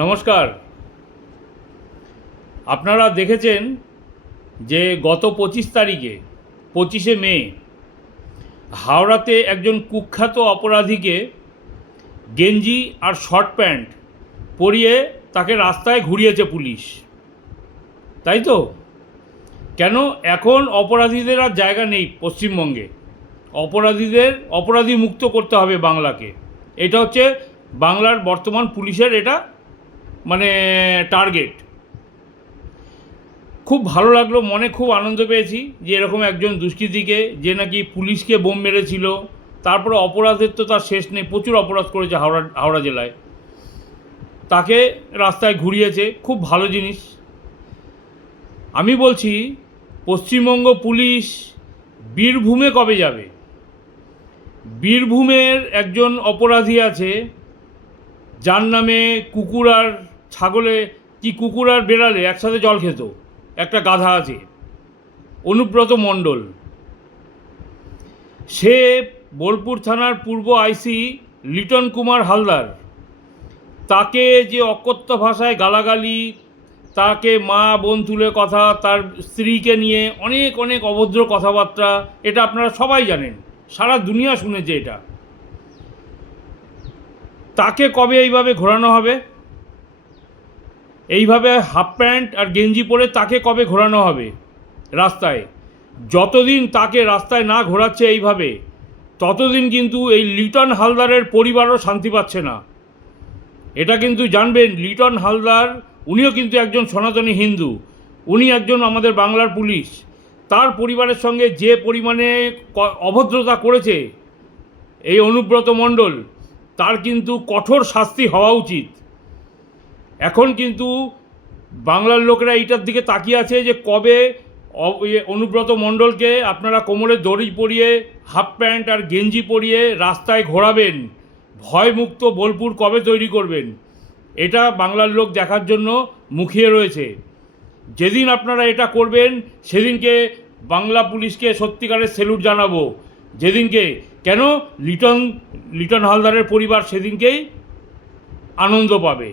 নমস্কার। আপনারা দেখেছেন যে গত 25 তারিখে 25শে মে হাওড়াতে একজন কুখ্যাত অপরাধীকে গেঞ্জি আর শর্ট প্যান্ট পরিয়ে তাকে রাস্তায় ঘুরিয়েছে পুলিশ, তাই তো? কেন এখন অপরাধীদের আর জায়গা নেই পশ্চিমবঙ্গে? অপরাধী মুক্ত করতে হবে বাংলাকে। এটা হচ্ছে বাংলার বর্তমান পুলিশের এটা টার্গেট। খুব ভালো লাগলো, মনে খুব আনন্দ পেয়েছি যে এরকম একজন দুষ্কৃতীকে, যে নাকি পুলিশকে বোম মেরেছিল, তারপরে অপরাধের তো তার শেষ নেই, প্রচুর অপরাধ করেছে হাওড়া জেলায়, তাকে রাস্তায় ঘুরিয়েছে। খুব ভালো জিনিস। আমি বলছি পশ্চিমবঙ্গ পুলিশ বীরভূমে কবে যাবে? বীরভূমের একজন অপরাধী আছে যার নামে কুকুর আর বেড়ালে একসাথে জল খেত, একটা গাধা আছে, অনুব্রত মণ্ডল। সে বোলপুর থানার পূর্ব আইসি লিটন কুমার হালদার। তাকে যে অকথ্য ভাষায় গালাগালি, তাকে মা বোন তুলে কথা, তার স্ত্রীকে নিয়ে অনেক অনেক অভদ্র কথাবার্তা, এটা আপনারা সবাই জানেন, সারা দুনিয়া শুনেছে এটা। তাকে কবে এইভাবে ঘোরানো হবে? এইভাবে হাফ প্যান্ট আর গেঞ্জি পরে তাকে কবে ঘোরানো হবে রাস্তায়? যতদিন তাকে রাস্তায় না ঘোরাচ্ছে এইভাবে, ততদিন কিন্তু এই লিটন হালদারের পরিবারও শান্তি পাচ্ছে না। এটা কিন্তু জানবেন, লিটন হালদার উনিও কিন্তু একজন সনাতনী হিন্দু, উনি একজন আমাদের বাংলার পুলিশ। তার পরিবারের সঙ্গে যে পরিমাণে অভদ্রতা করেছে এই অনুব্রত মণ্ডল, তার কিন্তু কঠোর শাস্তি হওয়া উচিত। এখন কিন্তু বাংলার লোকেরা এইটার দিকে তাকিয়ে আছে যে কবে অনুব্রত মণ্ডলকে আপনারা কোমরে দড়ি পরিয়ে, হাফ প্যান্ট আর গেঞ্জি পরিয়ে রাস্তায় ঘোরাবেন, ভয়মুক্ত বোলপুর কবে তৈরি করবেন। এটা বাংলার লোক দেখার জন্য মুখিয়ে রয়েছে। যেদিন আপনারা এটা করবেন সেদিনকে বাংলা পুলিশকে সত্যিকারের স্যালুট জানাবো। যেদিনকে কেন লিটন হালদারের পরিবার সেদিনকেই আনন্দ পাবে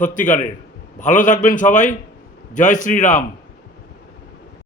সত্যিকারের। ভালো থাকবেন সবাই। জয় শ্রীরাম।